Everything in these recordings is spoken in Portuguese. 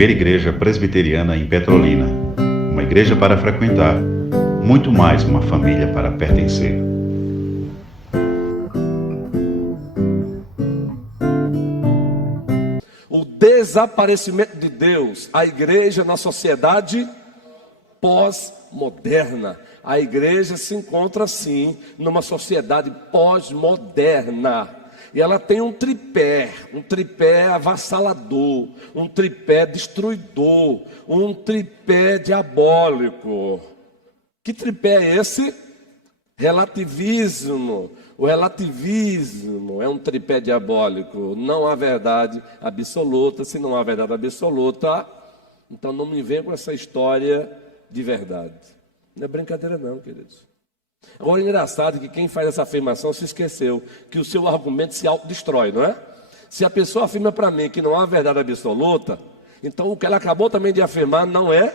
primeira igreja presbiteriana em Petrolina. Uma igreja para frequentar, muito mais uma família para pertencer. O desaparecimento de Deus, a igreja na sociedade pós-moderna. A igreja se encontra assim numa sociedade pós-moderna. E ela tem um tripé avassalador, um tripé destruidor, um tripé diabólico. Que tripé é esse? Relativismo. O relativismo é um tripé diabólico. Não há verdade absoluta. Se não há verdade absoluta, então não me venha com essa história de verdade. Não é brincadeira não, queridos. Agora, é engraçado que quem faz essa afirmação se esqueceu que o seu argumento se autodestrói, não é? Se a pessoa afirma para mim que não há verdade absoluta, então o que ela acabou também de afirmar não é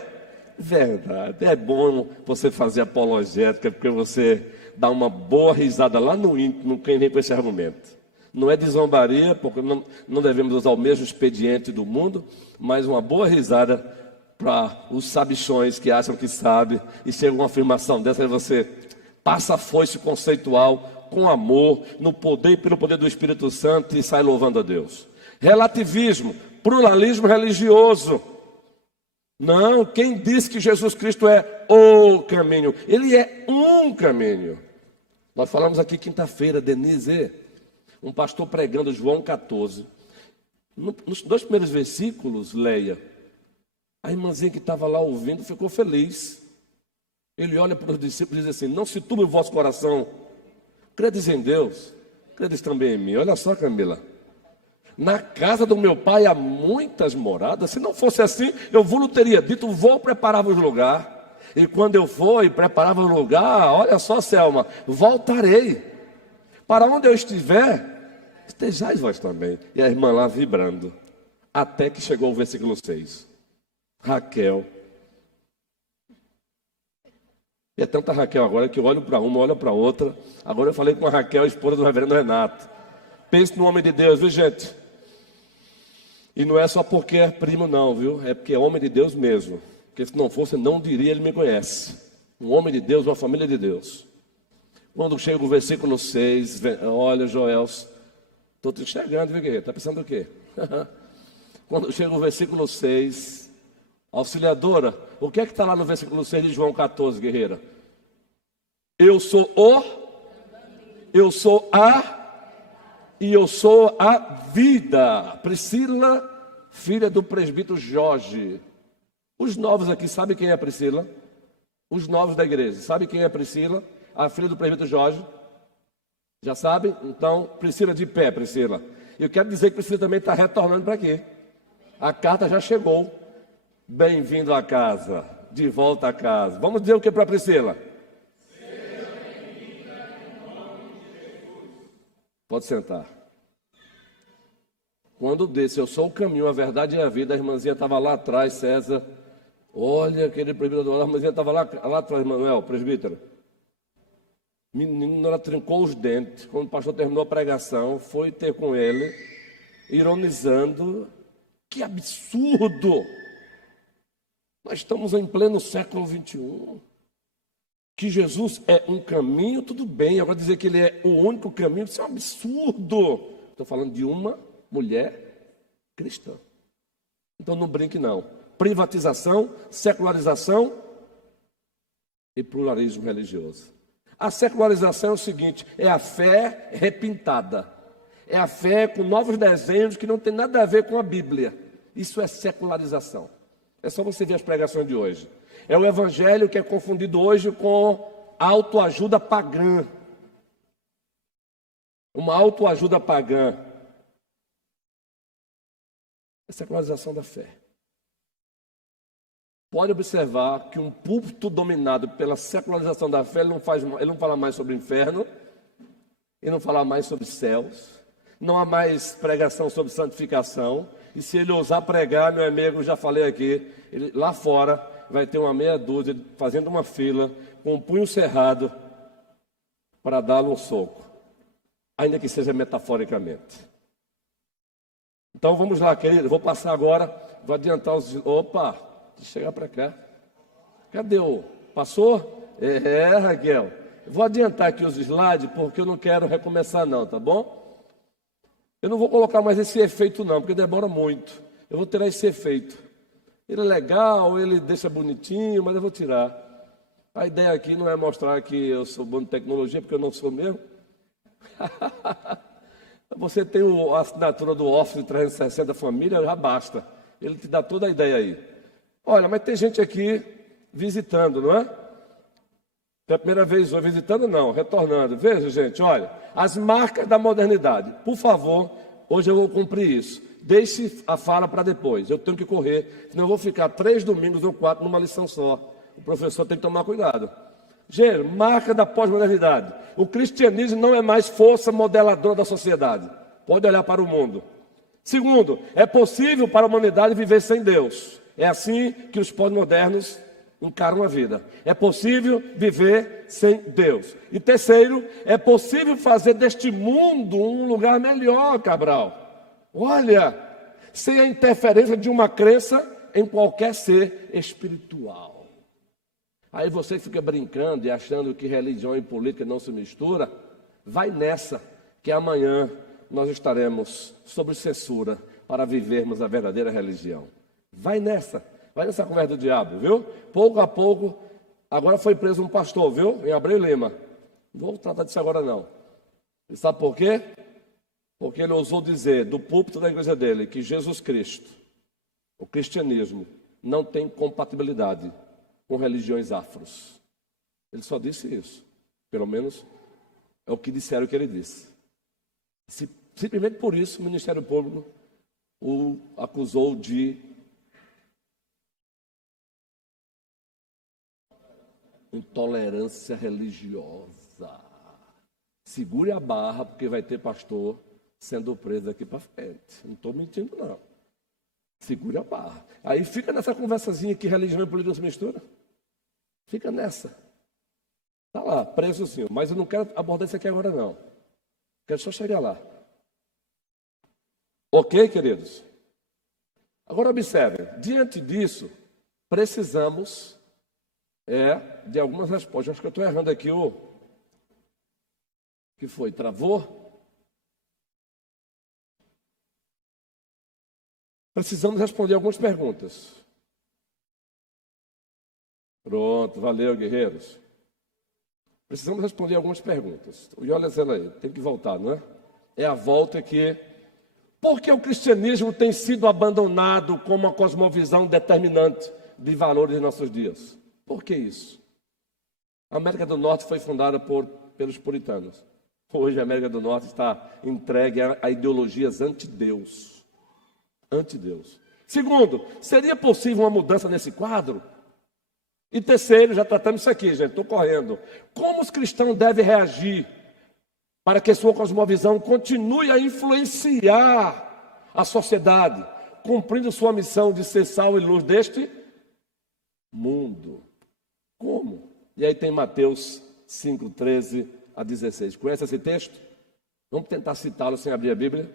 verdade. É bom você fazer apologética, porque você dá uma boa risada lá no íntimo quem vem com esse argumento. Não é de zombaria, porque não devemos usar o mesmo expediente do mundo, mas uma boa risada para os sabichões que acham que sabe e chega uma afirmação dessa e você passa a foice conceitual com amor, no poder e pelo poder do Espírito Santo e sai louvando a Deus. Relativismo, pluralismo religioso. Não, quem disse que Jesus Cristo é o caminho? Ele é um caminho. Nós falamos aqui quinta-feira, Denise, um pastor pregando João 14. Nos 2 primeiros versículos, Leia, a irmãzinha que estava lá ouvindo ficou feliz. Ele olha para os discípulos e diz assim: não se turbe o vosso coração, credes em Deus, credes também em mim. Olha só, Camila, na casa do meu pai há muitas moradas. Se não fosse assim, eu vou teria dito: vou preparar-vos lugar. E quando eu for e preparar o lugar, olha só, Selma, voltarei. Para onde eu estiver, estejais vós também. E a irmã lá vibrando, até que chegou o versículo 6. Raquel. E é tanta Raquel agora que eu olho para uma, olho para outra. Agora eu falei com a Raquel, a esposa do reverendo Renato. Pense no homem de Deus, viu, gente? E não é só porque é primo não, viu? É porque é homem de Deus mesmo. Porque se não fosse, não diria, ele me conhece. Um homem de Deus, uma família de Deus. Quando chega o versículo 6, olha, Joels, estou te enxergando, viu, guerreiro? Está pensando o quê? Quando chega o versículo 6... Auxiliadora, o que é que está lá no versículo 6 de João 14, guerreira? Eu sou e eu sou a vida. Priscila, filha do presbítero Jorge. Os novos aqui, sabem quem é a Priscila? Os novos da igreja, sabem quem é a Priscila? A filha do presbítero Jorge? Já sabem? Então, Priscila de pé, Priscila. Eu quero dizer que Priscila também está retornando para aqui. A carta já chegou. Bem-vindo à casa, de volta a casa. Vamos dizer o que para a Priscila? Seja bem-vinda em nome de Jesus. Pode sentar. Quando disse, eu sou o caminho, a verdade e a vida, a irmãzinha estava lá atrás, César. Olha aquele presbítero, a irmãzinha estava lá atrás, Manuel, presbítero. Menino, ela trincou os dentes. Quando o pastor terminou a pregação, foi ter com ele, ironizando. Que absurdo! Nós estamos em pleno século 21. Que Jesus é um caminho, tudo bem. Agora dizer que ele é o único caminho, isso é um absurdo. Estou falando de uma mulher cristã. Então não brinque não. Privatização, secularização e pluralismo religioso. A secularização é o seguinte, é a fé repintada. É a fé com novos desenhos que não tem nada a ver com a Bíblia. Isso é secularização. É só você ver as pregações de hoje. É o evangelho que é confundido hoje com autoajuda pagã. Uma autoajuda pagã. É a secularização da fé. Pode observar que um púlpito dominado pela secularização da fé, ele não fala mais sobre o inferno, ele não fala mais sobre céus, não há mais pregação sobre santificação. E se ele ousar pregar, meu amigo, já falei aqui, lá fora vai ter uma meia dúzia fazendo uma fila com o punho cerrado para dar-lhe um soco, ainda que seja metaforicamente. Então vamos lá, querido, vou passar agora vou adiantar os... Opa, deixa eu chegar para cá. Cadê o... Passou? Raquel. Vou adiantar aqui os slides, porque eu não quero recomeçar não, tá bom? Eu não vou colocar mais esse efeito não, porque demora muito. Eu vou tirar esse efeito. Ele é legal, ele deixa bonitinho, mas eu vou tirar. A ideia aqui não é mostrar que eu sou bom de tecnologia, porque eu não sou mesmo. Você tem a assinatura do Office 360 Família, já basta. Ele te dá toda a ideia aí. Olha, mas tem gente aqui visitando, não é? Pela primeira vez hoje, visitando não, retornando. Veja, gente, olha, as marcas da modernidade. Por favor, hoje eu vou cumprir isso. Deixe a fala para depois. Eu tenho que correr, senão eu vou ficar 3 domingos ou 4 numa lição só. O professor tem que tomar cuidado. Gente, marca da pós-modernidade. O cristianismo não é mais força modeladora da sociedade. Pode olhar para o mundo. Segundo, é possível para a humanidade viver sem Deus. É assim que os pós-modernos encaram a vida. É possível viver sem Deus. E terceiro, é possível fazer deste mundo um lugar melhor, Cabral. Olha, sem a interferência de uma crença em qualquer ser espiritual. Aí você fica brincando e achando que religião e política não se mistura. Vai nessa, que amanhã nós estaremos sob censura para vivermos a verdadeira religião. Vai nessa conversa do diabo, viu? Pouco a pouco, agora foi preso um pastor, viu? Em Abreu Lima. Não vou tratar disso agora não. E sabe por quê? Porque ele ousou dizer do púlpito da igreja dele que Jesus Cristo, o cristianismo, não tem compatibilidade com religiões afros. Ele só disse isso. Pelo menos é o que disseram que ele disse. Simplesmente por isso o Ministério Público o acusou de intolerância religiosa. Segure a barra, porque vai ter pastor sendo preso aqui para frente. Não estou mentindo, não. Segure a barra. Aí fica nessa conversazinha que religião e política não se mistura. Fica nessa. Está lá, preso o senhor. Mas eu não quero abordar isso aqui agora, não. Quero só chegar lá. Ok, queridos? Agora observem. Diante disso, precisamos de algumas respostas. Acho que eu estou errando aqui o... que foi? Travou? Precisamos responder algumas perguntas. Pronto, valeu, guerreiros. Precisamos responder algumas perguntas. E olha ela aí, tem que voltar, não é? É a volta que... Por que o cristianismo tem sido abandonado como uma cosmovisão determinante de valores em nossos dias? Por que isso? A América do Norte foi fundada pelos puritanos. Hoje a América do Norte está entregue a ideologias anti-Deus. Anti-Deus. Segundo, seria possível uma mudança nesse quadro? E terceiro, já tratamos isso aqui, gente, estou correndo. Como os cristãos devem reagir para que sua cosmovisão continue a influenciar a sociedade, cumprindo sua missão de ser sal e luz deste mundo? Como? E aí tem Mateus 5, 13 a 16. Conhece esse texto? Vamos tentar citá-lo sem abrir a Bíblia?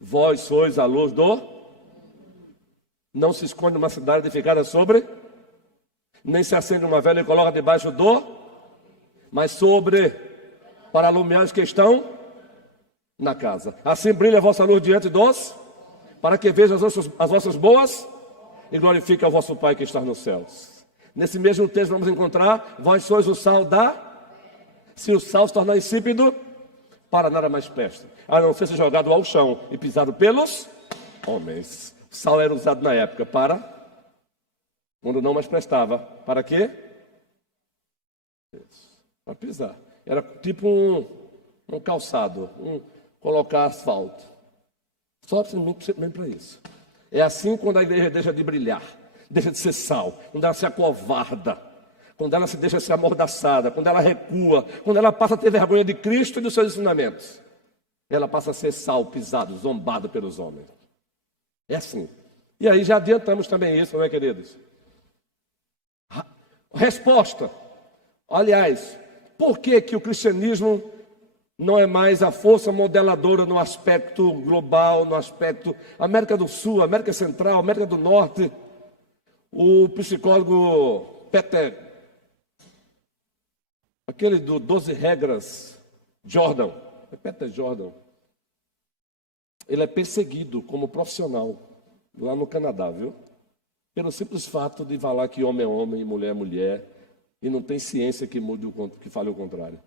Vós sois a luz do... Não se esconde uma cidade edificada sobre... Nem se acende uma vela e coloca debaixo do... Mas sobre... Para alumiar os que estão na casa. Assim brilha a vossa luz diante dos... Para que vejam as vossas boas... E glorifique ao vosso Pai que está nos céus. Nesse mesmo texto vamos encontrar... Vós sois o sal da... Se o sal se tornar insípido... Para nada mais presta, a não ser ser jogado ao chão e pisado pelos homens. O sal era usado na época para, quando não mais prestava, para quê? Para pisar. Era tipo um calçado, colocar asfalto. Só simplesmente para isso. É assim quando a igreja deixa de brilhar, deixa de ser sal, quando ela se acovarda, quando ela se deixa ser amordaçada, quando ela recua, quando ela passa a ter vergonha de Cristo e dos seus ensinamentos. Ela passa a ser sal, pisado, zombado pelos homens. É assim. E aí já adiantamos também isso, não é, queridos? Resposta. Aliás, por que o cristianismo Não é mais a força modeladora no aspecto global, no aspecto América do Sul, América Central, América do Norte. O psicólogo Peter, aquele do 12 Regras, Jordan, é Peter Jordan, ele é perseguido como profissional lá no Canadá, viu? Pelo simples fato de falar que homem é homem e mulher é mulher, e não tem ciência que que fale o contrário.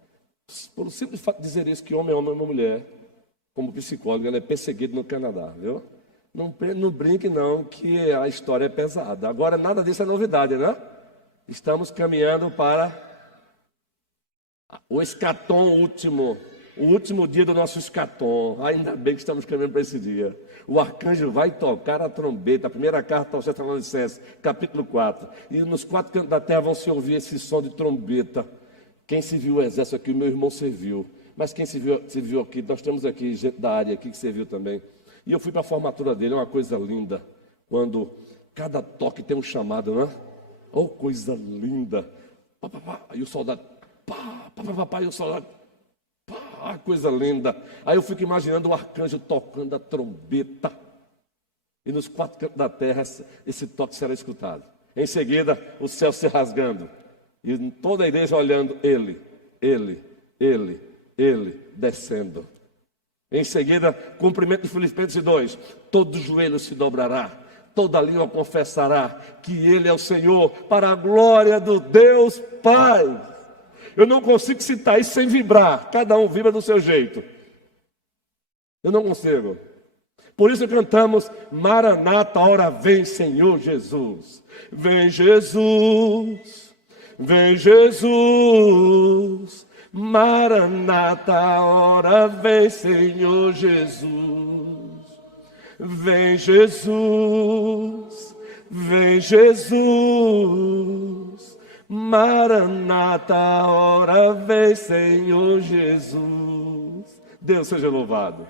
Pelo simples fato de dizer isso, que homem é homem e mulher, como psicólogo, ele é perseguido no Canadá, viu? Não brinque não, que a história é pesada. Agora, nada disso é novidade, né? Estamos caminhando para o escatom último, o último dia do nosso escatom. Ainda bem que estamos caminhando para esse dia. O arcanjo vai tocar a trombeta, a primeira carta aos Tessalonicenses, capítulo 4. E nos 4 cantos da terra vão se ouvir esse som de trombeta. Quem serviu o exército aqui, o meu irmão serviu. Mas quem serviu aqui, nós temos aqui gente da área aqui que serviu também. E eu fui para a formatura dele, é uma coisa linda. Quando cada toque tem um chamado, né? Oh, coisa linda. Pá, pá, pá. Aí o soldado, pá, pá, pá, pá, pá, e o soldado, pá, coisa linda. Aí eu fico imaginando o arcanjo tocando a trombeta. E nos 4 cantos da terra, esse toque será escutado. Em seguida, o céu se rasgando. E toda a igreja olhando ele descendo. Em seguida, cumprimento de Filipenses 2. Todo joelho se dobrará, toda língua confessará que ele é o Senhor, para a glória do Deus Pai. Eu não consigo citar isso sem vibrar. Cada um vibra do seu jeito. Eu não consigo. Por isso cantamos: Maranata, ora vem Senhor Jesus. Vem Jesus. Vem Jesus, Maranata, ora vem Senhor Jesus. Vem Jesus, vem Jesus, Maranata, ora vem Senhor Jesus. Deus seja louvado.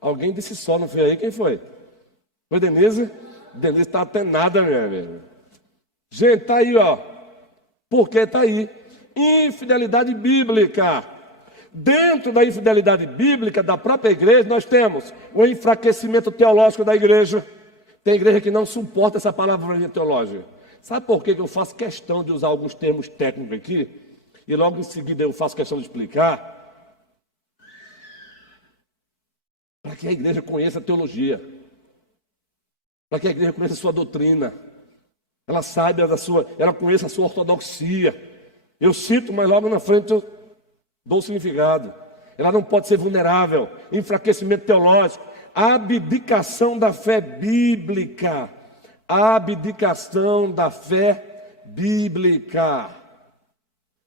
Alguém disse só, não foi aí? Quem foi? Foi Denise? Denise está até nada, minha amiga. Gente, está aí, ó. Porque está aí. Infidelidade bíblica. Dentro da infidelidade bíblica da própria igreja, nós temos o enfraquecimento teológico da igreja. Tem igreja que não suporta essa palavra teológica. Sabe por que eu faço questão de usar alguns termos técnicos aqui? E logo em seguida eu faço questão de explicar. Para que a igreja conheça a teologia. Para que a igreja conheça a sua doutrina. Ela saiba ela conheça a sua ortodoxia. Eu cito, mas logo na frente eu dou o significado. Ela não pode ser vulnerável. Enfraquecimento teológico. Abdicação da fé bíblica. Abdicação da fé bíblica.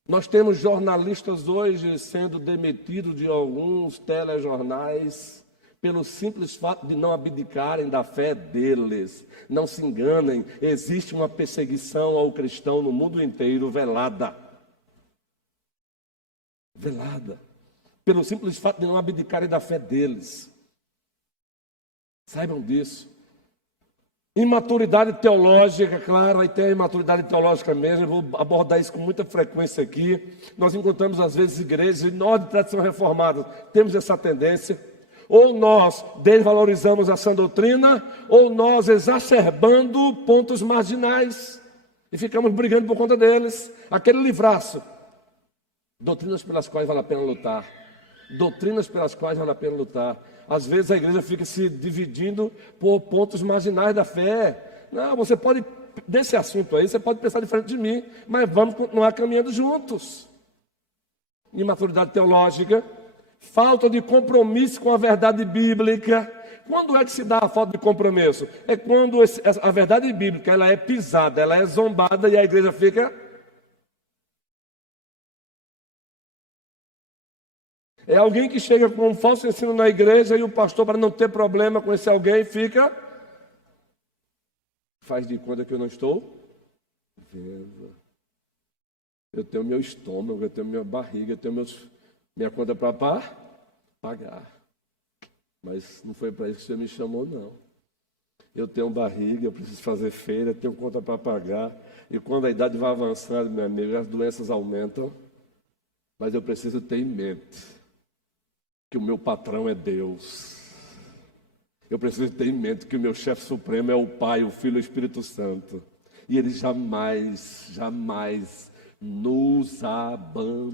Nós temos jornalistas hoje sendo demitidos de alguns telejornais pelo simples fato de não abdicarem da fé deles. Não se enganem, existe uma perseguição ao cristão no mundo inteiro velada. Velada. Pelo simples fato de não abdicarem da fé deles. Saibam disso. Imaturidade teológica, claro, aí tem a imaturidade teológica mesmo, eu vou abordar isso com muita frequência aqui. Nós encontramos às vezes igrejas, e nós de tradição reformada temos essa tendência. Ou nós desvalorizamos a sã doutrina, ou nós exacerbando pontos marginais e ficamos brigando por conta deles. Aquele livraço, doutrinas pelas quais vale a pena lutar. Doutrinas pelas quais vale a pena lutar. Às vezes a igreja fica se dividindo por pontos marginais da fé. Não, você pode, desse assunto aí, você pode pensar diferente de mim, mas vamos continuar caminhando juntos. Imaturidade teológica. Falta de compromisso com a verdade bíblica. Quando é que se dá a falta de compromisso? É quando a verdade bíblica ela é pisada, ela é zombada e a igreja fica... É alguém que chega com um falso ensino na igreja e o pastor, para não ter problema com esse alguém, fica... Faz de conta que eu não estou vendo. Eu tenho meu estômago, eu tenho minha barriga, eu tenho minha conta para pagar. Mas não foi para isso que o Senhor me chamou, não. Eu tenho barriga, eu preciso fazer feira, eu tenho conta para pagar. E quando a idade vai avançando, meu amigo, as doenças aumentam. Mas eu preciso ter em mente que o meu patrão é Deus. Eu preciso ter em mente que o meu chefe supremo é o Pai, o Filho e o Espírito Santo. E Ele jamais, jamais nos abandonará.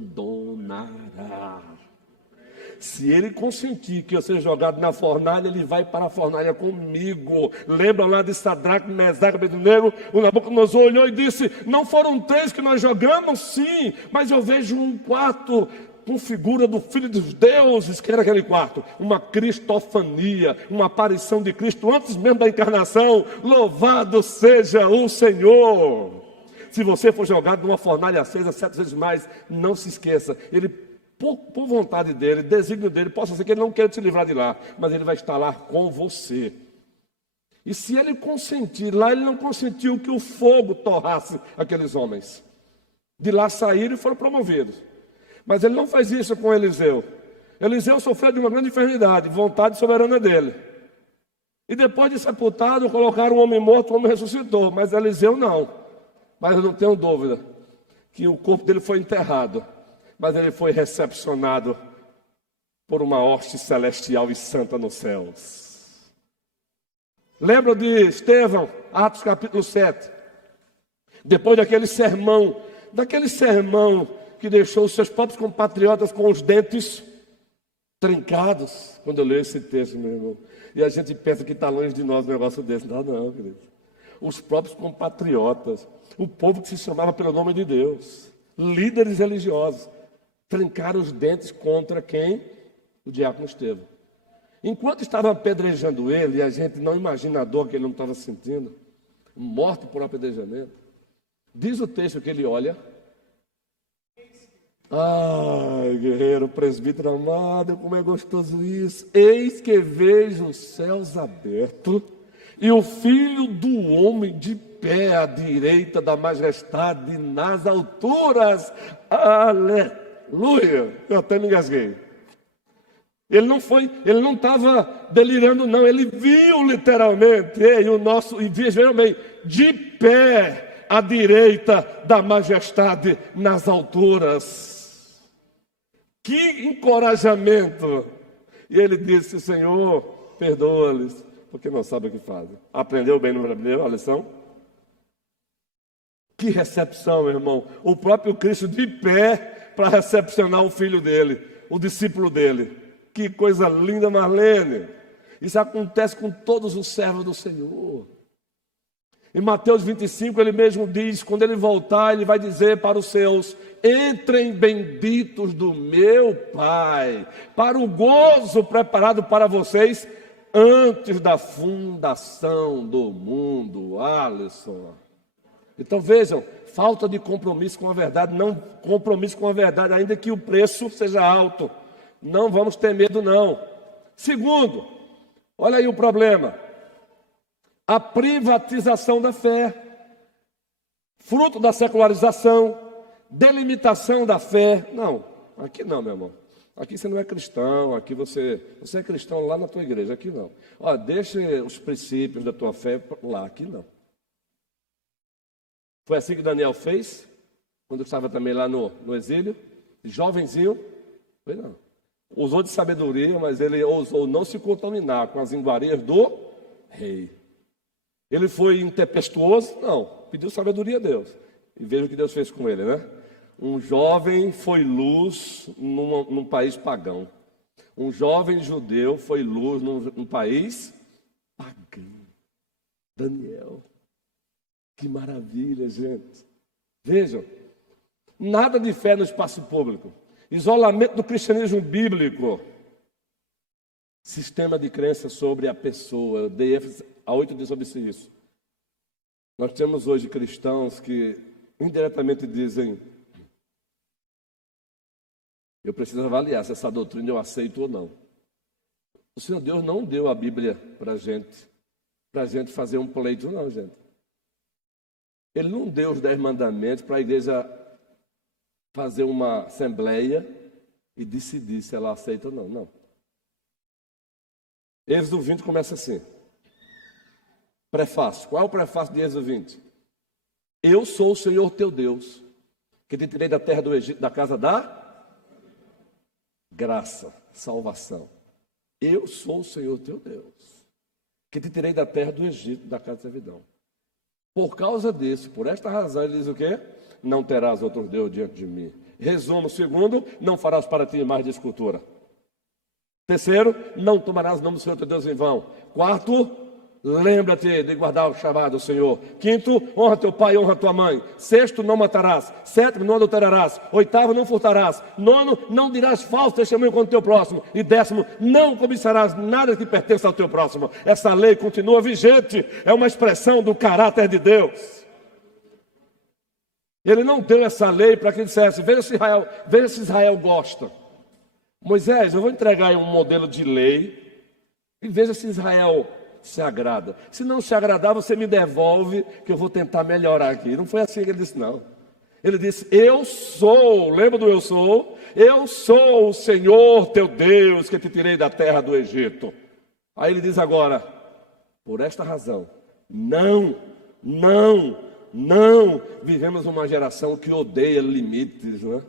Se Ele consentir que eu seja jogado na fornalha, Ele vai para a fornalha comigo. Lembra lá de Sadraque, Mesaque e Abednego? O Nabucodonosor olhou e disse: não foram 3 que nós jogamos? Sim, mas eu vejo um quarto com figura do Filho dos Deuses. Que era aquele quarto? Uma cristofania, uma aparição de Cristo antes mesmo da encarnação. Louvado seja o Senhor. Se você for jogado numa fornalha acesa 7 vezes mais, não se esqueça, Ele, por vontade dele, desígnio dele, possa ser que Ele não queira te livrar de lá, mas Ele vai estar lá com você. E se Ele consentir, lá Ele não consentiu que o fogo torrasse aqueles homens. De lá saíram e foram promovidos. Mas Ele não fez isso com Eliseu. Eliseu sofreu de uma grande enfermidade, vontade soberana dele. E depois de sepultado, colocaram um homem morto, o homem ressuscitou. Mas Eliseu não. Mas eu não tenho dúvida que o corpo dele foi enterrado. Mas ele foi recepcionado por uma hoste celestial e santa nos céus. Lembra de Estevão, Atos capítulo 7? Depois daquele sermão que deixou os seus próprios compatriotas com os dentes trincados. Quando eu leio esse texto, meu irmão, e a gente pensa que está longe de nós um negócio desse. Não, querido. Os próprios compatriotas, o povo que se chamava pelo nome de Deus, líderes religiosos, trancaram os dentes contra quem? O diácono Estevão. Enquanto estavam apedrejando ele, e a gente não imagina a dor que ele não estava sentindo, morto por apedrejamento, diz o texto que ele olha. Ai, guerreiro, presbítero amado, como é gostoso isso. Eis que vejo os céus abertos e o Filho do Homem de pé à direita da majestade nas alturas. Aleluia! Eu até me engasguei. Ele não estava delirando, não. Ele viu literalmente, e vejam bem, de pé à direita da majestade nas alturas. Que encorajamento! E ele disse: Senhor, perdoa-lhes, porque não sabem o que fazem. Aprendeu bem no brasileiro a lição? Que recepção, meu irmão. O próprio Cristo de pé para recepcionar o filho dele, o discípulo dele. Que coisa linda, Marlene. Isso acontece com todos os servos do Senhor. Em Mateus 25, ele mesmo diz, quando ele voltar, ele vai dizer para os seus: entrem benditos do meu Pai, para o gozo preparado para vocês antes da fundação do mundo. Alisson. Então vejam, falta de compromisso com a verdade, não compromisso com a verdade, ainda que o preço seja alto. Não vamos ter medo, não. Segundo, olha aí o problema. A privatização da fé, fruto da secularização, delimitação da fé. Não, aqui não, meu irmão. Aqui você não é cristão, aqui você é cristão lá na tua igreja, aqui não. Ó, deixa os princípios da tua fé lá, aqui não. Foi assim que Daniel fez, quando estava também lá no exílio, jovenzinho. Foi não. Usou de sabedoria, mas ele ousou não se contaminar com as iguarias do rei. Ele foi intempestuoso? Não. Pediu sabedoria a Deus. E veja o que Deus fez com ele, né? Um jovem foi luz num país pagão. Um jovem judeu foi luz num país pagão. Daniel. Que maravilha, gente. Vejam. Nada de fé no espaço público. Isolamento do cristianismo bíblico. Sistema de crença sobre a pessoa. Eu dei há 8 dias sobre isso. Nós temos hoje cristãos que indiretamente dizem: eu preciso avaliar se essa doutrina eu aceito ou não. O Senhor Deus não deu a Bíblia para a gente fazer um pleito, não, gente. Ele não deu os 10 mandamentos para a igreja fazer uma assembleia e decidir se ela aceita ou não. Não. Êxodo 20 começa assim. Prefácio. Qual é o prefácio de Êxodo 20? Eu sou o Senhor teu Deus, que te tirei da terra do Egito, da casa da graça, salvação. Eu sou o Senhor teu Deus, que te tirei da terra do Egito, da casa de servidão. Por causa disso, por esta razão, ele diz o quê? Não terás outro Deus diante de mim. Resumo. Segundo, não farás para ti imagem de escultura. Terceiro, não tomarás o nome do Senhor teu Deus em vão. Quarto, lembra-te de guardar o chamado do Senhor. Quinto, honra teu pai e honra tua mãe. Sexto, não matarás. Sétimo, não adulterarás. Oitavo, não furtarás. Nono, não dirás falso testemunho contra o teu próximo. E décimo, não cobiçarás nada que pertença ao teu próximo. Essa lei continua vigente. É uma expressão do caráter de Deus. Ele não deu essa lei para que dissesse, veja se Israel gosta. Moisés, eu vou entregar aí um modelo de lei e veja se Israel se agrada. Se não se agradar, você me devolve que eu vou tentar melhorar aqui. Não foi assim que ele disse, não. Ele disse, eu sou, lembra do eu sou? Eu sou o Senhor teu Deus que te tirei da terra do Egito. Aí ele diz agora, por esta razão, não vivemos uma geração que odeia limites, né?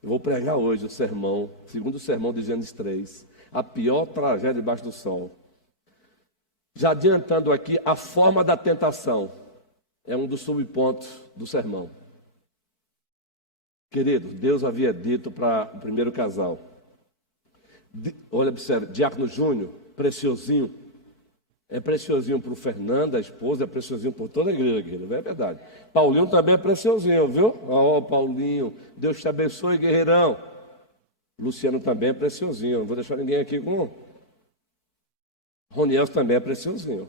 Eu vou pregar hoje o sermão, segundo o sermão de Gênesis 3, a pior tragédia debaixo do sol. Já adiantando aqui, a forma da tentação é um dos subpontos do sermão. Querido, Deus havia dito para o primeiro casal, olha, observe, Diácono Júnior, preciosinho, é preciosinho para o Fernando, a esposa, é preciosinho por toda a igreja aqui, não é verdade? Paulinho também é preciosinho, viu? Ó, Paulinho, Deus te abençoe, guerreirão. Luciano também é preciosinho, não vou deixar ninguém aqui com... Roniel também é preciosinho.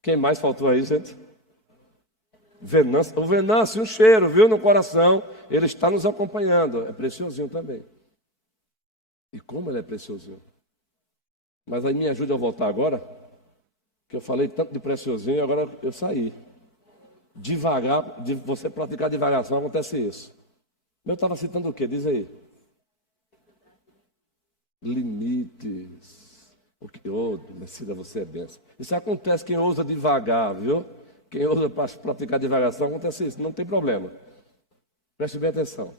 Quem mais faltou aí, gente? Venâncio, o Venâncio, um cheiro, viu, no coração. Ele está nos acompanhando, é preciosinho também. E como ele é preciosinho? Mas aí me ajude a voltar agora, que eu falei tanto de preciosinho, agora eu saí. Devagar, de você praticar devagação, acontece isso. Eu estava citando o quê? Diz aí. Limites. Messida, você é benção. Isso acontece quem ousa devagar, viu? Quem ousa praticar devagação, acontece isso, não tem problema. Preste bem atenção.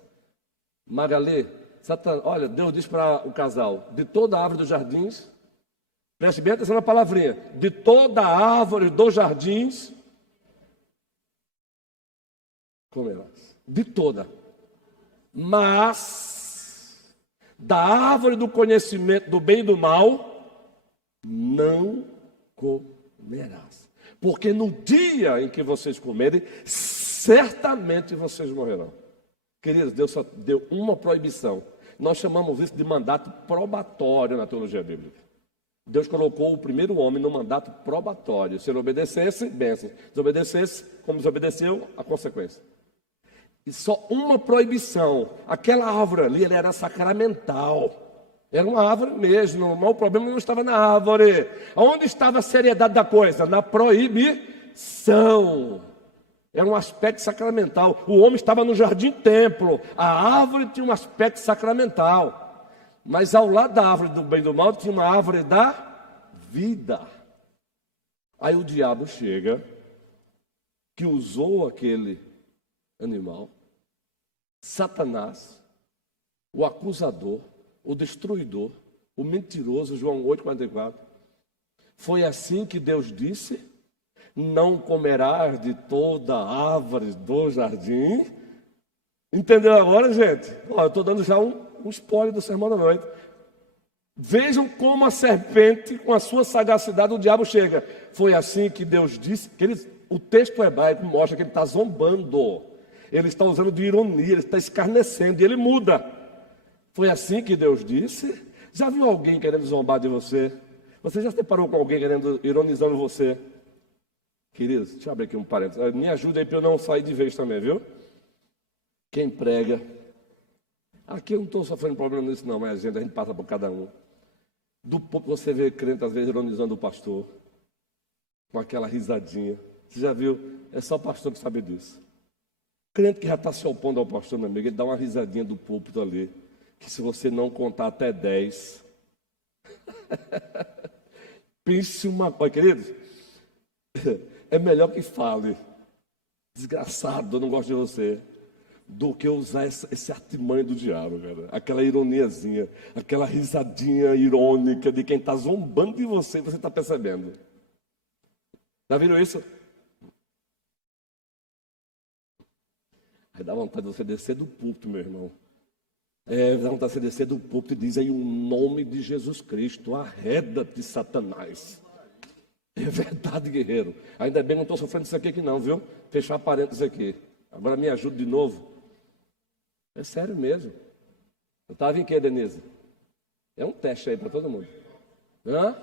Magali, olha, Deus diz para o casal, de toda a árvore dos jardins, preste bem atenção na palavrinha, de toda a árvore dos jardins, comerás. De toda. Mas, da árvore do conhecimento do bem e do mal, não comerás. Porque no dia em que vocês comerem, certamente vocês morrerão. Queridos, Deus só deu uma proibição. Nós chamamos isso de mandato probatório na teologia bíblica. Deus colocou o primeiro homem no mandato probatório. Se ele obedecesse, bênção. Se desobedecesse, como desobedeceu, a consequência. E só uma proibição. Aquela árvore ali, ela era sacramental. Era uma árvore mesmo, o problema não estava na árvore. Onde estava a seriedade da coisa? Na proibição. Era um aspecto sacramental. O homem estava no jardim-templo. A árvore tinha um aspecto sacramental. Mas ao lado da árvore do bem e do mal, tinha uma árvore da vida. Aí o diabo chega, que usou aquele animal, Satanás, o acusador, o destruidor, o mentiroso, João 8,44. Foi assim que Deus disse, não comerás de toda árvore do jardim. Entendeu agora, gente? Eu estou dando já um spoiler do sermão da noite. Vejam como a serpente, com a sua sagacidade, o diabo chega. Foi assim que Deus disse, o texto hebraico mostra que ele está zombando. Ele está usando de ironia, ele está escarnecendo, e ele muda. Foi assim que Deus disse. Já viu alguém querendo zombar de você? Você já se deparou com alguém querendo, ironizando você? Queridos, deixa eu abrir aqui um parênteses. Me ajuda aí para eu não sair de vez também, viu? Quem prega. Aqui eu não estou sofrendo problema nisso não, mas a gente passa por cada um. Do pouco você vê crente às vezes ironizando o pastor. Com aquela risadinha. Você já viu? É só o pastor que sabe disso. Crente que já está se opondo ao pastor, meu amigo, ele dá uma risadinha do púlpito ali. Que se você não contar até 10, pense uma coisa, queridos, é melhor que fale. Desgraçado, eu não gosto de você. do que usar esse artimanho do diabo, cara. Aquela ironiazinha, aquela risadinha irônica de quem está zombando de você e você está percebendo. Já viram isso? Aí dá vontade de você descer do púlpito, meu irmão. Dá vontade de você descer do púlpito e diz aí o nome de Jesus Cristo, arreda-te, Satanás. É verdade, guerreiro. Ainda bem que não estou sofrendo isso aqui não, viu? Fechar parênteses aqui. Agora me ajude de novo. É sério mesmo. Eu estava em quê, Denise? É um teste aí para todo mundo. Hã?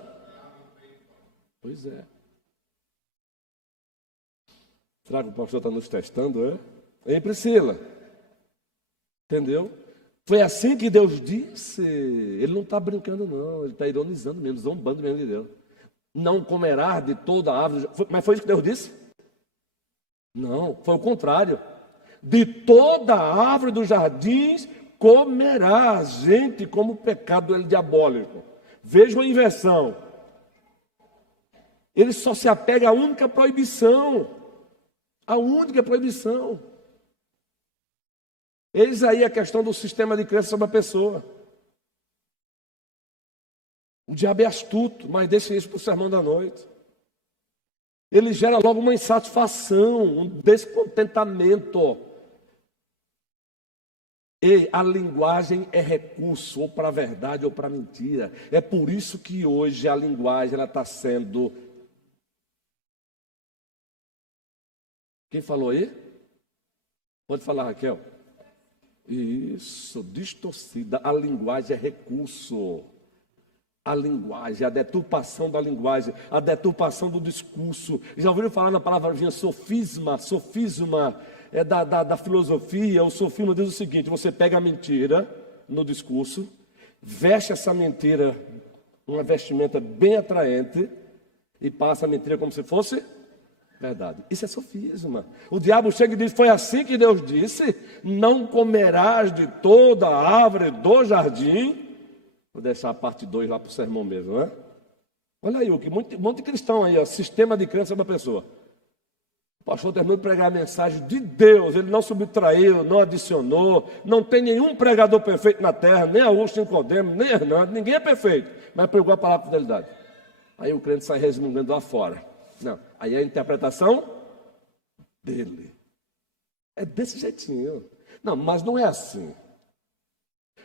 Pois é. Será que o pastor está nos testando, é? Ei, Priscila. Entendeu? Foi assim que Deus disse. Ele não está brincando, não. Ele está ironizando mesmo, zombando mesmo de Deus. Não comerás de toda a árvore. Mas foi isso que Deus disse? Não, foi o contrário. De toda a árvore dos jardins comerás. Gente, como o pecado é diabólico. Veja a inversão. Ele só se apega à única proibição. A única proibição. Eis aí a questão do sistema de crença sobre a pessoa. O diabo é astuto, mas deixa isso para o sermão da noite. Ele gera logo uma insatisfação, um descontentamento. E a linguagem é recurso, ou para a verdade ou para a mentira. É por isso que hoje a linguagem está sendo... Quem falou aí? Pode falar, Raquel. Isso, distorcida. A linguagem é recurso. A linguagem, a deturpação da linguagem, a deturpação do discurso. Já ouviram falar na palavrinha sofisma? Sofisma é da filosofia. O sofisma diz o seguinte: você pega a mentira no discurso, veste essa mentira, uma vestimenta bem atraente, e passa a mentira como se fosse verdade. Isso é sofisma. O diabo chega e diz: foi assim que Deus disse, não comerás de toda a árvore do jardim. Vou deixar a parte 2 lá para o sermão mesmo, né? Olha aí, um monte de cristão aí, ó, sistema de crença da pessoa. O pastor terminou de pregar a mensagem de Deus, ele não subtraiu, não adicionou, não tem nenhum pregador perfeito na terra, nem Augusto Nicodemo, nem Hernando, ninguém é perfeito, mas pregou a palavra de fidelidade. Aí o crente sai resmungando lá fora. Não, aí é a interpretação dele. É desse jeitinho. Não, mas não é assim.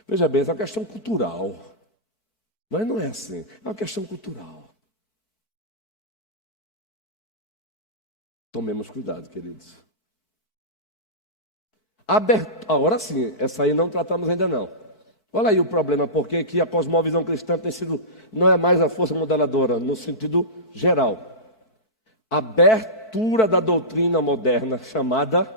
Veja bem, essa é uma questão cultural. Mas não é assim, é uma questão cultural. Tomemos cuidado, queridos. Agora sim, essa aí não tratamos ainda não. Olha aí o problema, porque que a cosmovisão cristã tem sido, não é mais a força modeladora, no sentido geral. Abertura da doutrina moderna, chamada...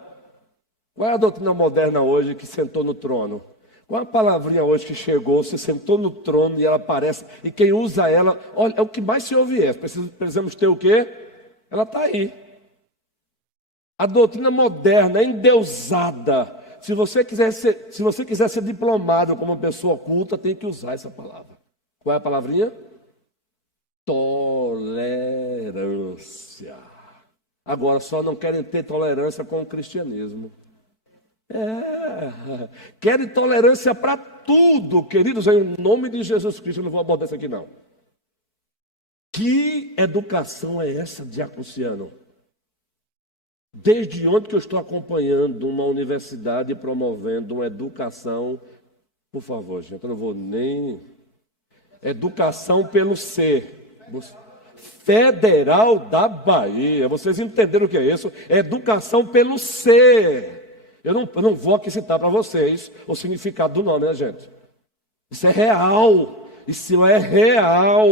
Qual é a doutrina moderna hoje que sentou no trono? Qual é a palavrinha hoje que chegou, se sentou no trono e ela aparece, e quem usa ela, olha, é o que mais se ouve precisamos ter o quê? Ela está aí. A doutrina moderna, endeusada. Se você quiser ser diplomado como uma pessoa culta, tem que usar essa palavra. Qual é a palavrinha? Tolerância. Agora, só não querem ter tolerância com o cristianismo. Querem tolerância para tudo, queridos, em nome de Jesus Cristo. Eu não vou abordar isso aqui não. Que educação é essa, Diaconciano? Desde onde que eu estou acompanhando uma universidade promovendo uma educação? Por favor, gente, eu não vou nem... Educação pelo ser. Federal da Bahia. Vocês entenderam o que é isso? Educação pelo ser. Eu não vou aqui citar para vocês o significado do nome, né, gente? Isso é real. Isso é real.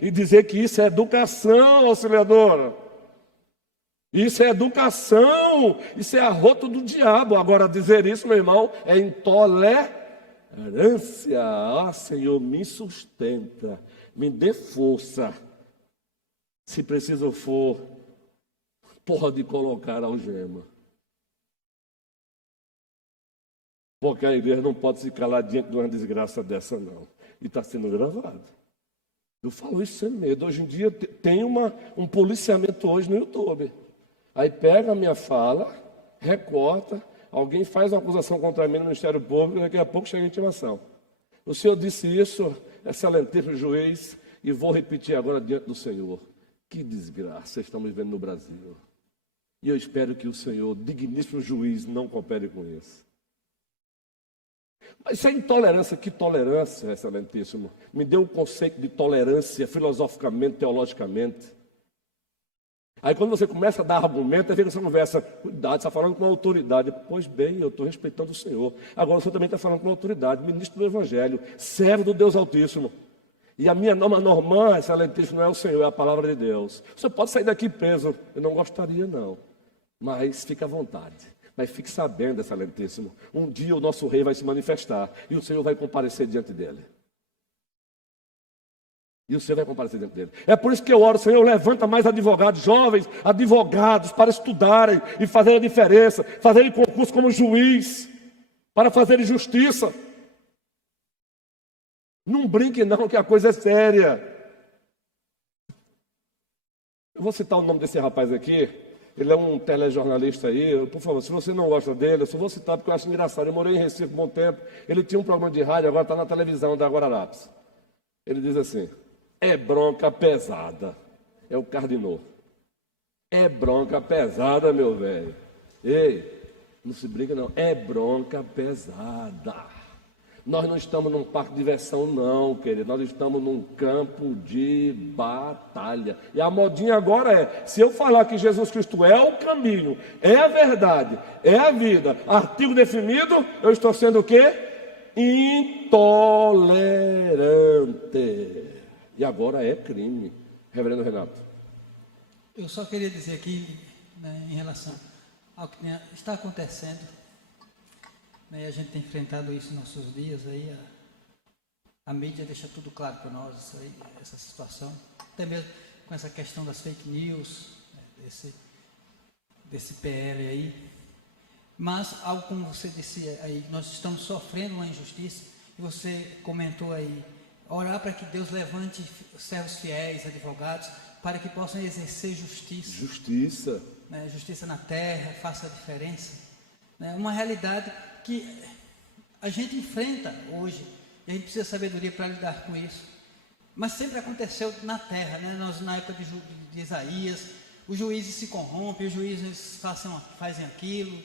E dizer que isso é educação, auxiliadora. Isso é educação. Isso é arroto do diabo. Agora, dizer isso, meu irmão, é intolerância. Ah, Senhor, me sustenta. Me dê força. Se preciso for, pode colocar algema. Porque a igreja não pode se calar diante de uma desgraça dessa, não. E está sendo gravado. Eu falo isso sem medo. Hoje em dia tem um policiamento hoje no YouTube. Aí pega a minha fala, recorta, Alguém faz uma acusação contra mim no Ministério Público e daqui a pouco chega a intimação. O Senhor disse isso, excelentíssimo juiz, e vou repetir agora diante do Senhor. Que desgraça estamos vivendo no Brasil. E eu espero que o Senhor, digníssimo juiz, não coopere com isso. Mas isso é intolerância. Que tolerância, excelentíssimo? Me dê um conceito de tolerância filosoficamente, teologicamente. Aí quando você começa a dar argumento, aí vem essa conversa, cuidado, você está falando com autoridade. Pois bem, eu estou respeitando o Senhor. Agora o Senhor também está falando com autoridade, ministro do Evangelho, servo do Deus Altíssimo. E a minha norma normã, excelentíssimo, não é o Senhor, é a palavra de Deus. Você pode sair daqui preso. Eu não gostaria, não. Mas fique à vontade. Mas fique sabendo, excelentíssimo, um dia o nosso rei vai se manifestar e o Senhor vai comparecer diante dele. E o Senhor vai comparecer diante dele. É por isso que eu oro, Senhor, levanta mais advogados, jovens advogados, para estudarem e fazerem a diferença, fazerem concurso como juiz, para fazerem justiça. Não brinque não, que a coisa é séria. Eu vou citar o nome desse rapaz aqui. Ele é um telejornalista aí. Por favor, se você não gosta dele, eu só vou citar porque eu acho engraçado. Eu morei em Recife um bom tempo. Ele tinha um programa de rádio, agora está na televisão da Guararapes. Ele diz assim: é bronca pesada. É o Cardinô. É bronca pesada, meu velho. Ei, não se brinca não. É bronca pesada. Nós não estamos num parque de diversão, não, querido. Nós estamos num campo de batalha. E a modinha agora é: se eu falar que Jesus Cristo é o caminho, é a verdade, é a vida, artigo definido, eu estou sendo o quê? Intolerante. E agora é crime. Reverendo Renato. Eu só queria dizer aqui, né, em relação ao que está acontecendo, né, a gente tem enfrentado isso nos nossos dias, aí a mídia deixa tudo claro para nós, isso aí, essa situação, até mesmo com essa questão das fake news, né, desse PL aí. Mas, algo como você disse aí, nós estamos sofrendo uma injustiça, e você comentou aí, orar para que Deus levante servos fiéis, advogados, para que possam exercer justiça. Justiça. Né, justiça na terra, faça a diferença. Né, uma realidade que a gente enfrenta hoje, e a gente precisa de sabedoria para lidar com isso. Mas sempre aconteceu na terra, né? Nós, na época de Isaías, os juízes se corrompem, os juízes fazem aquilo,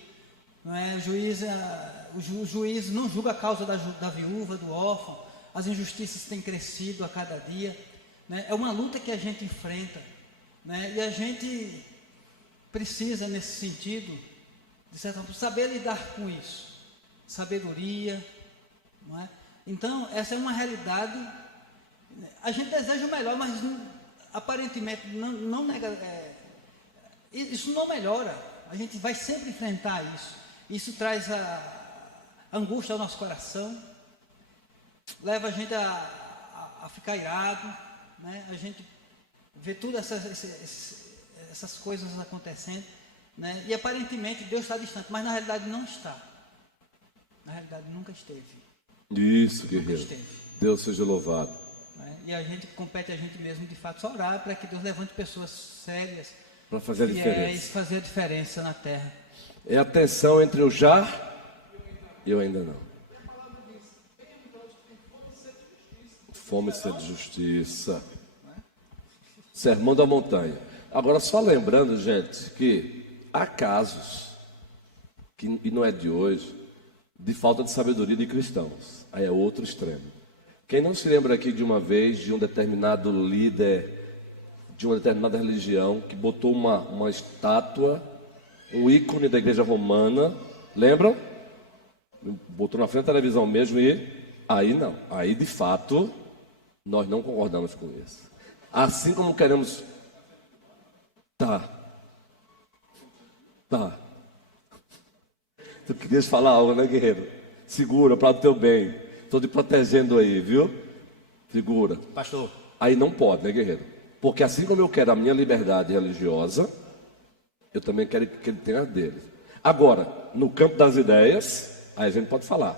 não é? O juiz não julga a causa da viúva, do órfão, as injustiças têm crescido a cada dia, né? É uma luta que a gente enfrenta, né? E a gente precisa, nesse sentido, de certa forma, saber lidar com isso. Sabedoria, não é? Então, essa é uma realidade. A gente deseja o melhor, mas aparentemente não nega, isso não melhora. A gente vai sempre enfrentar isso. Isso traz a angústia ao nosso coração, leva a gente a ficar irado, né? A gente vê todas essas coisas acontecendo, né? E aparentemente Deus está distante, mas na realidade não está. Na realidade nunca esteve. Isso, guerreiro. Deus seja louvado. Né? E a gente compete a gente mesmo, de fato, só orar para que Deus levante pessoas sérias, para fazer a diferença. Fazer a diferença na terra. É a tensão entre o já e o ainda não. Fome e sede de justiça. Sermão da montanha. Agora, só lembrando, gente, que há casos, e não é de hoje, de falta de sabedoria de cristãos. Aí é outro extremo. Quem não se lembra aqui de uma vez de um determinado líder de uma determinada religião que botou uma estátua, um ícone da igreja romana, lembram? Botou na frente da televisão mesmo e aí não. Aí de fato nós não concordamos com isso. Assim como queremos... Tá. Tu querias falar algo, né, guerreiro? Segura, para o teu bem. Estou te protegendo aí, viu? Segura. Pastor. Aí não pode, né, guerreiro? Porque assim como eu quero a minha liberdade religiosa, eu também quero que ele tenha a dele. Agora, no campo das ideias, aí a gente pode falar.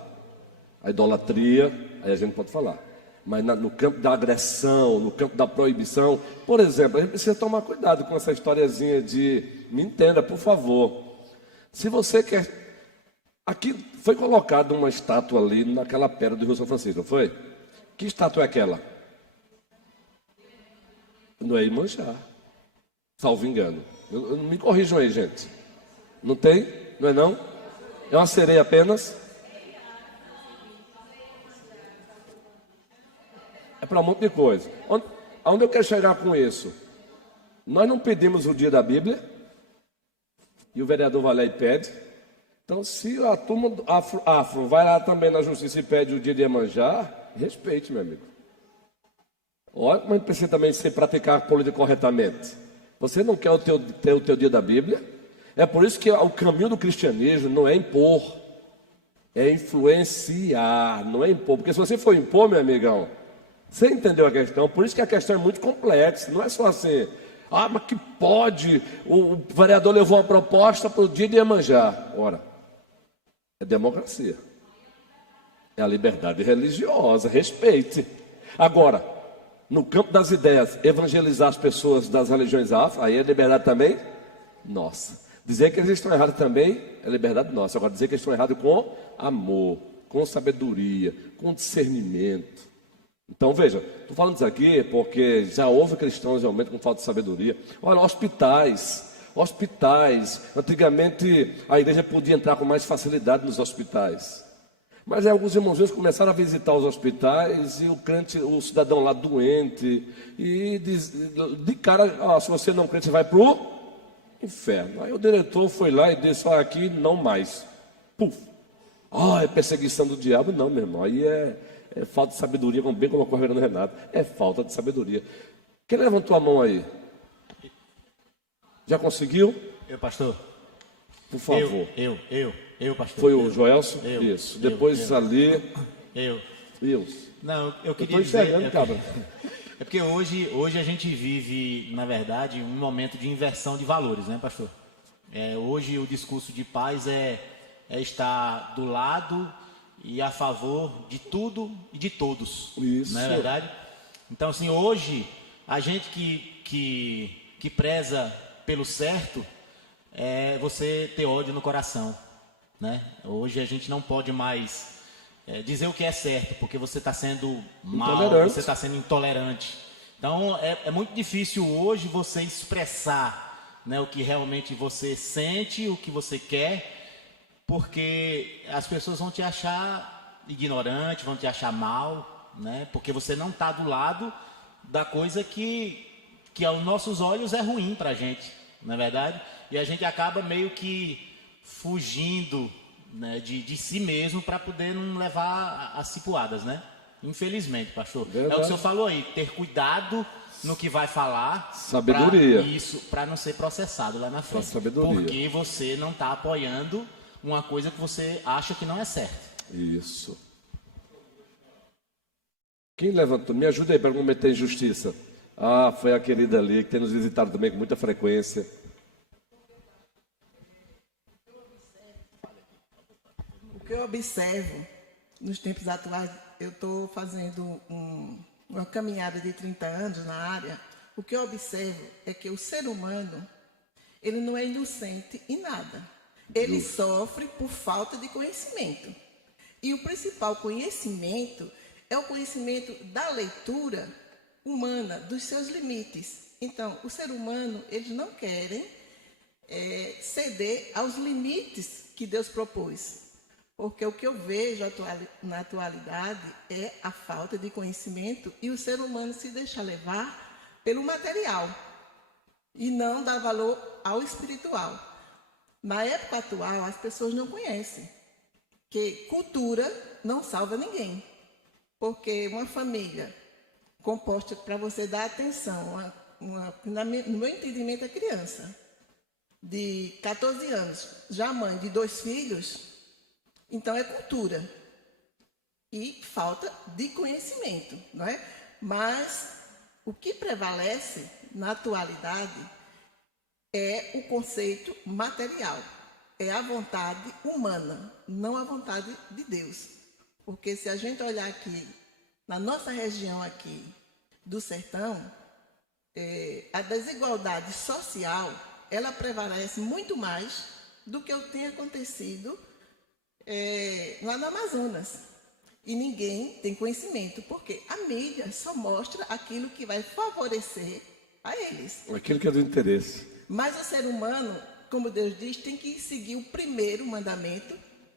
A idolatria, aí a gente pode falar. Mas no campo da agressão, no campo da proibição, por exemplo, a gente precisa tomar cuidado com essa historiazinha de... Me entenda, por favor. Se você quer Aqui foi colocada uma estátua ali naquela pedra do Rio São Francisco, não foi? Que estátua é aquela? Não é Iemanjá, salvo engano. Me corrijam aí, gente. Não tem? Não é não? É uma sereia apenas? É para um monte de coisa. Aonde eu quero chegar com isso? Nós não pedimos o dia da Bíblia, e o vereador vai lá e pede. Então, se a turma do afro vai lá também na justiça e pede o dia de Iemanjá, respeite, meu amigo. Olha como a gente precisa também se praticar a política corretamente. Você não quer ter o teu dia da Bíblia? É por isso que o caminho do cristianismo não é impor, é influenciar, não é impor. Porque se você for impor, meu amigão, você entendeu a questão? Por isso que a questão é muito complexa. Não é só assim, mas que pode, o vereador levou uma proposta para o dia de Iemanjá. Ora, é democracia. É a liberdade religiosa, respeite. Agora, no campo das ideias, evangelizar as pessoas das religiões afro, aí é liberdade também nossa. Dizer que eles estão errados também é liberdade nossa. Agora, dizer que eles estão errados com amor, com sabedoria, com discernimento. Então, veja, estou falando isso aqui porque já houve cristãos realmente com falta de sabedoria. Olha, hospitais. Antigamente a igreja podia entrar com mais facilidade nos hospitais. Mas aí alguns irmãozinhos começaram a visitar os hospitais e o cidadão lá doente, e de cara, se você não crente, você vai para o inferno. Aí o diretor foi lá e disse, aqui não mais. Puf. É perseguição do diabo? Não, meu irmão, aí é falta de sabedoria, como bem colocou o reverendo Renato. É falta de sabedoria. Quem levantou a mão aí? Já conseguiu? Eu, pastor. Por favor. Eu, pastor. Foi o Joelson? Isso. Depois ali. Isso. Não, eu queria dizer... cabra. É porque hoje a gente vive, na verdade, um momento de inversão de valores, né, pastor? Hoje o discurso de paz é estar do lado e a favor de tudo e de todos. Isso. Não é verdade? Então, assim, hoje, a gente que preza pelo certo, você ter ódio no coração, né? Hoje a gente não pode mais dizer o que é certo, porque você está sendo mal, você está sendo intolerante. Então é muito difícil hoje você expressar, né, o que realmente você sente, o que você quer, porque as pessoas vão te achar ignorante, vão te achar mal, né? Porque você não está do lado da coisa que aos nossos olhos é ruim para a gente, não é verdade? E a gente acaba meio que fugindo, né, de si mesmo para poder não levar as cipuadas, né? Infelizmente, pastor. Verdade. É o que o senhor falou aí, ter cuidado no que vai falar. Sabedoria. Para não ser processado lá na frente. Sabedoria. Porque você não está apoiando uma coisa que você acha que não é certa. Isso. Quem levantou? Me ajuda aí para não meter injustiça. Foi a querida ali que tem nos visitado também com muita frequência. O que eu observo nos tempos atuais, eu estou fazendo uma caminhada de 30 anos na área. O que eu observo é que o ser humano, ele não é inocente em nada. Ele sofre por falta de conhecimento. E o principal conhecimento é o conhecimento da leitura humana, dos seus limites. Então, o ser humano, eles não querem ceder aos limites que Deus propôs. Porque o que eu vejo na atualidade é a falta de conhecimento e o ser humano se deixa levar pelo material e não dá valor ao espiritual. Na época atual, as pessoas não conhecem que cultura não salva ninguém. Porque uma família composta, para você dar atenção, no meu entendimento, é criança de 14 anos, já mãe de 2 filhos, então é cultura e falta de conhecimento, não é? Mas o que prevalece na atualidade é o conceito material, é a vontade humana, não a vontade de Deus. Porque se a gente olhar aqui, na nossa região aqui do sertão, a desigualdade social, ela prevalece muito mais do que o que tem acontecido lá no Amazonas. E ninguém tem conhecimento, porque a mídia só mostra aquilo que vai favorecer a eles. Aquilo que é do interesse. Mas o ser humano, como Deus diz, tem que seguir o primeiro mandamento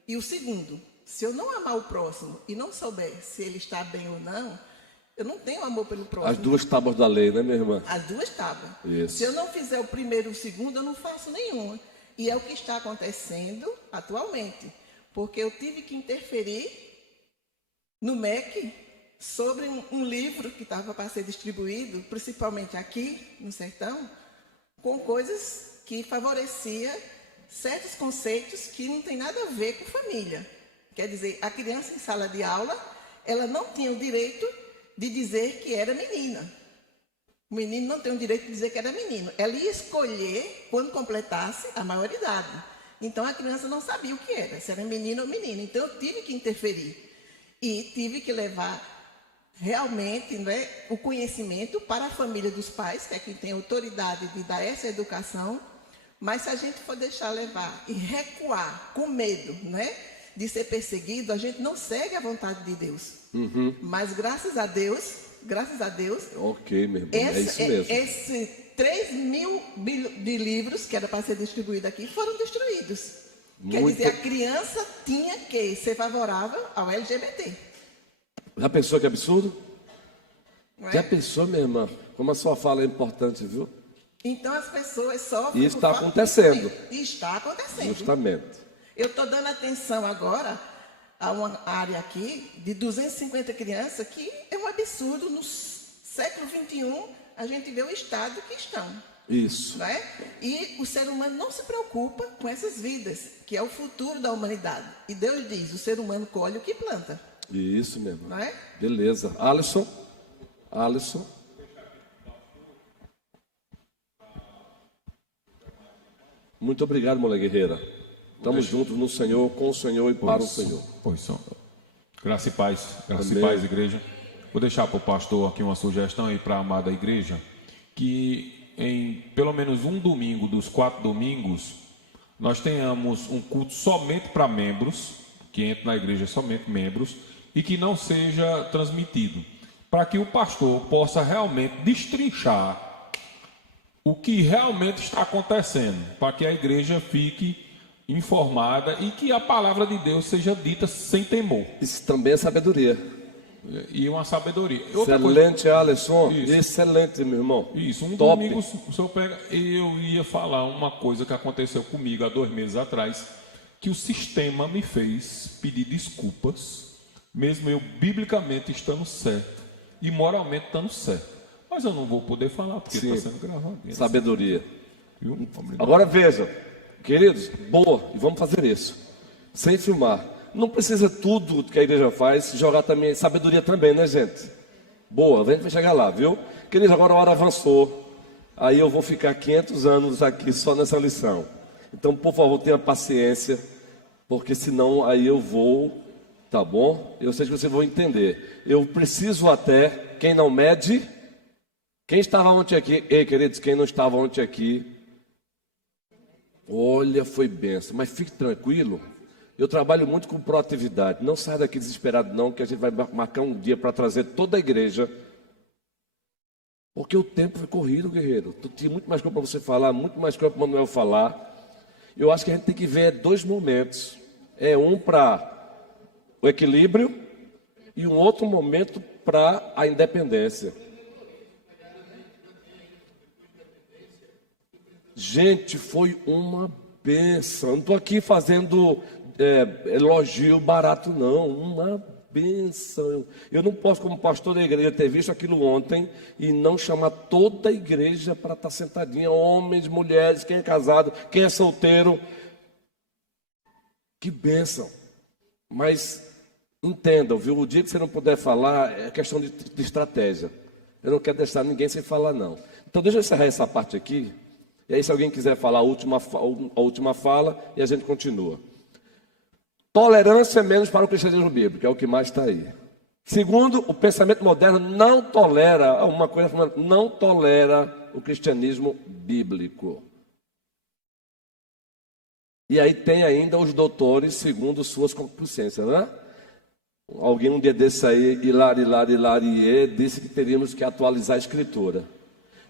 e o segundo. Se eu não amar o próximo e não souber se ele está bem ou não, eu não tenho amor pelo próximo. As 2 tábuas da lei, né, minha irmã? As 2 tábuas. Isso. Se eu não fizer o primeiro e o segundo, eu não faço nenhuma. E é o que está acontecendo atualmente. Porque eu tive que interferir no MEC sobre um livro que estava para ser distribuído, principalmente aqui no sertão, com coisas que favorecia certos conceitos que não tem nada a ver com família. Quer dizer, a criança em sala de aula, ela não tinha o direito de dizer que era menina. O menino não tem o direito de dizer que era menino. Ela ia escolher quando completasse a maioridade. Então, a criança não sabia o que era, se era menino ou menina. Então, eu tive que interferir. E tive que levar realmente, né, o conhecimento para a família dos pais, que é quem tem autoridade de dar essa educação. Mas se a gente for deixar levar e recuar com medo, né, de ser perseguido, a gente não segue a vontade de Deus. Mas graças a Deus, Ok, meu irmão, é isso mesmo. Esses 3.000 de livros que era para ser distribuído aqui foram destruídos. Quer dizer, a criança tinha que ser favorável ao LGBT. Já pensou que absurdo? Não é? Já pensou, minha irmã? Como a sua fala é importante, viu? Então as pessoas sofrem. E está acontecendo. E está acontecendo. Justamente. Eu estou dando atenção agora a uma área aqui de 250 crianças que é um absurdo. No século XXI, a gente vê o estado que estão. Isso. Não é? E o ser humano não se preocupa com essas vidas, que é o futuro da humanidade. E Deus diz, o ser humano colhe o que planta. Isso, minha irmã. Não é? Beleza. Alisson. Muito obrigado, mulher guerreira. Estamos juntos no Senhor, com o Senhor e para o Senhor. Pois são. Graça e paz, igreja. Vou deixar para o pastor aqui uma sugestão aí para a amada igreja, que em pelo menos um domingo dos 4 domingos, nós tenhamos um culto somente para membros, que entre na igreja somente membros, e que não seja transmitido, para que o pastor possa realmente destrinchar o que realmente está acontecendo, para que a igreja fique informada e que a palavra de Deus seja dita sem temor. Isso também é sabedoria. E uma sabedoria. Excelente, Alisson. Isso. Excelente, meu irmão. Isso, um Top. domingo o senhor pega. Eu ia falar uma coisa que aconteceu comigo há 2 meses atrás, que o sistema me fez pedir desculpas, mesmo eu biblicamente estando certo e moralmente estando certo. Mas eu não vou poder falar porque está sendo gravado. Sabedoria. Viu? Agora veja, queridos, boa, e vamos fazer isso. Sem filmar. Não precisa tudo que a igreja faz, jogar também, sabedoria também, né, gente? Boa, a gente vai chegar lá, viu? Queridos, agora a hora avançou. Aí eu vou ficar 500 anos aqui só nessa lição. Então, por favor, tenha paciência, porque senão aí eu vou, tá bom? Eu sei que vocês vão entender. Eu preciso até, quem não mede, quem estava ontem aqui, ei, queridos, quem não estava ontem aqui, olha, foi benção, mas fique tranquilo. Eu trabalho muito com proatividade. Não saia daqui desesperado não, que a gente vai marcar um dia para trazer toda a igreja. Porque o tempo foi corrido, guerreiro. Tinha muito mais coisa para você falar, muito mais coisa para o Manuel falar. Eu acho que a gente tem que ver 2 momentos. É um para o equilíbrio e um outro momento para a independência. Gente, foi uma bênção. Não estou aqui fazendo elogio barato, não. Uma bênção. Eu não posso, como pastor da igreja, ter visto aquilo ontem e não chamar toda a igreja para estar sentadinha. Homens, mulheres, quem é casado, quem é solteiro. Que bênção. Mas entendam, viu? O dia que você não puder falar é questão de estratégia. Eu não quero deixar ninguém sem falar, não. Então deixa eu encerrar essa parte aqui. E aí, se alguém quiser falar a última fala, e a gente continua. Tolerância menos para o cristianismo bíblico, é o que mais está aí. Segundo, o pensamento moderno não tolera, não tolera o cristianismo bíblico. E aí tem ainda os doutores segundo suas concupiscências, né? Alguém um dia desse aí, Hilarie, disse que teríamos que atualizar a escritura.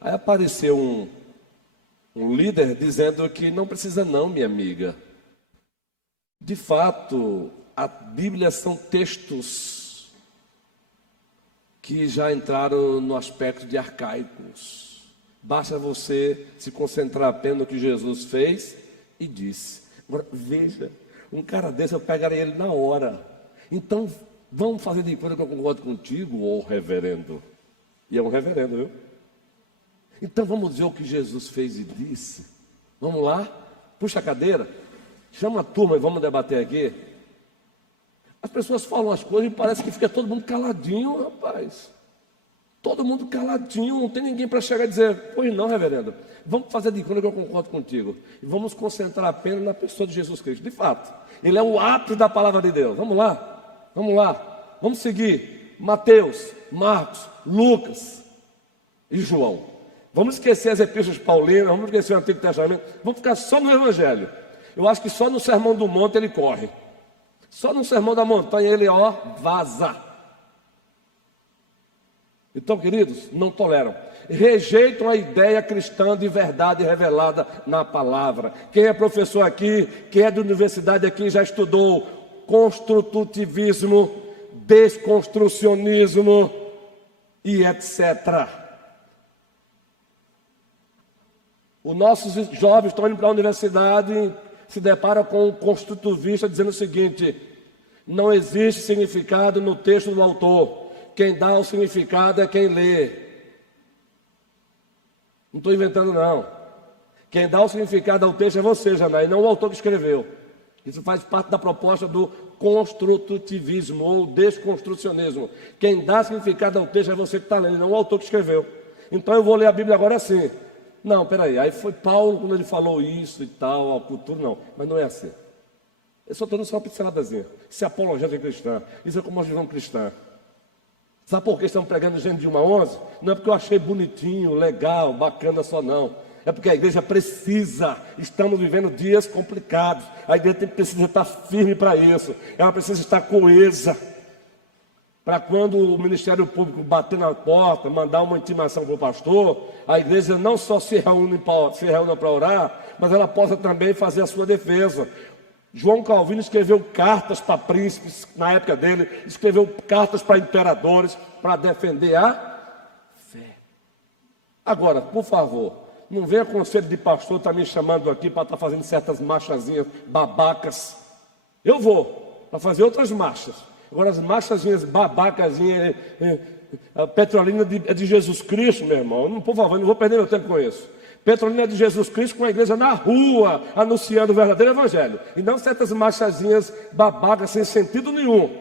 Aí apareceu um líder dizendo que não precisa não, minha amiga. De fato, a Bíblia são textos que já entraram no aspecto de arcaicos. Basta você se concentrar apenas no que Jesus fez e disse. Agora, veja, um cara desse eu pegaria ele na hora. Então, vamos fazer de conta que eu concordo contigo, ô reverendo. E é um reverendo, viu? Então, vamos ver o que Jesus fez e disse. Vamos lá? Puxa a cadeira. Chama a turma e vamos debater aqui. As pessoas falam as coisas e parece que fica todo mundo caladinho, rapaz. Todo mundo caladinho, não tem ninguém para chegar e dizer, pois não, reverendo, vamos fazer de conta que eu concordo contigo. E vamos concentrar apenas na pessoa de Jesus Cristo. De fato, ele é o ápice da palavra de Deus. Vamos lá, vamos lá. Vamos seguir Mateus, Marcos, Lucas e João. Vamos esquecer as epístolas paulinas, vamos esquecer o Antigo Testamento, vamos ficar só no Evangelho. Eu acho que só no Sermão do Monte ele corre. Só no Sermão da Montanha ele, vaza. Então, queridos, não toleram. Rejeitam a ideia cristã de verdade revelada na palavra. Quem é professor aqui, quem é de universidade aqui, já estudou construtivismo, desconstrucionismo e etc. Os nossos jovens estão indo para a universidade, se deparam com um construtivista dizendo o seguinte: não existe significado no texto do autor. Quem dá o significado é quem lê. Não estou inventando, não. Quem dá o significado ao texto é você, Janaí, não o autor que escreveu. Isso faz parte da proposta do construtivismo ou desconstrucionismo. Quem dá significado ao texto é você que está lendo, não o autor que escreveu. Então eu vou ler a Bíblia agora assim. Não, peraí, aí foi Paulo quando ele falou isso e tal, a cultura, não. Mas não é assim. Eu só estou dando só uma pinceladazinha. Isso é apologética cristã, isso é cosmovisão cristã. Sabe por que estamos pregando Gênesis de 1 a 11? Não é porque eu achei bonitinho, legal, bacana só não. É porque a igreja precisa. Estamos vivendo dias complicados. A igreja precisa estar firme para isso. Ela precisa estar coesa. Para quando o Ministério Público bater na porta, mandar uma intimação para o pastor, a igreja não só se reúne para orar, mas ela possa também fazer a sua defesa. João Calvino escreveu cartas para príncipes, na época dele, escreveu cartas para imperadores, para defender a fé. Agora, por favor, não venha conselho de pastor estar me chamando aqui para estar fazendo certas marchazinhas babacas. Eu vou, para fazer outras marchas. Agora, as marchazinhas babacazinhas, a Petrolina é de Jesus Cristo, meu irmão. Por favor, não vou perder meu tempo com isso. Petrolina é de Jesus Cristo com a igreja na rua, anunciando o verdadeiro evangelho. E não certas marchazinhas babacas sem sentido nenhum.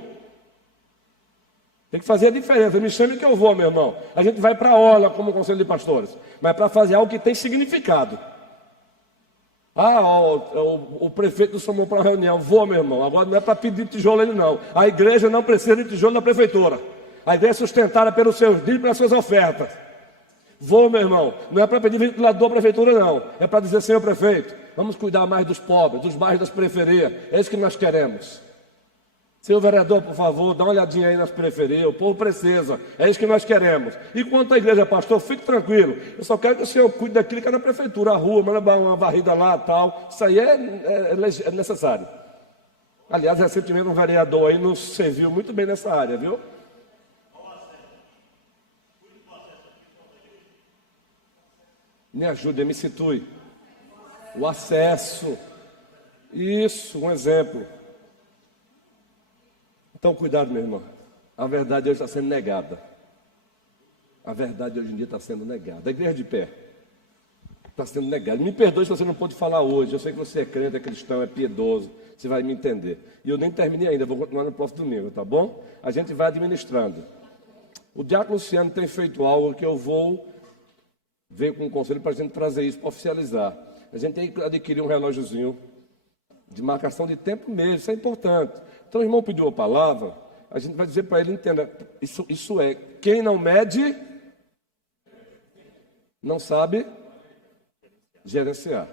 Tem que fazer a diferença. Me chame que eu vou, meu irmão. A gente vai para a orla como conselho de pastores. Mas para fazer algo que tem significado. O prefeito nos chamou para uma reunião. Vou, meu irmão. Agora não é para pedir tijolo ele, não. A igreja não precisa de tijolo da prefeitura. A igreja é sustentada pelos seus dízimos e pelas suas ofertas. Vou, meu irmão, não é para pedir ventilador à prefeitura, não. É para dizer, senhor prefeito, vamos cuidar mais dos pobres, dos bairros das periferias. É isso que nós queremos. Senhor vereador, por favor, dá uma olhadinha aí nas periferias. O povo precisa. É isso que nós queremos. E quanto à igreja, pastor, fique tranquilo. Eu só quero que o senhor cuide daquilo que é na prefeitura, a rua, manda uma varrida lá e tal. Isso aí é necessário. Aliás, recentemente um vereador aí nos serviu muito bem nessa área, viu? Me ajude, me situe. O acesso. Isso, um exemplo. Então, cuidado, meu irmão. A verdade hoje está sendo negada. A verdade hoje em dia está sendo negada. A igreja de pé está sendo negada. Me perdoe se você não pôde falar hoje. Eu sei que você é crente, é cristão, é piedoso. Você vai me entender. E eu nem terminei ainda, vou continuar no próximo domingo, tá bom? A gente vai administrando. O diácono Luciano tem feito algo que eu vou ver com o conselho para a gente trazer isso, para oficializar. A gente tem que adquirir um relógiozinho de marcação de tempo mesmo, isso é importante. Então o irmão pediu a palavra, a gente vai dizer para ele, entenda, isso é, quem não mede, não sabe gerenciar.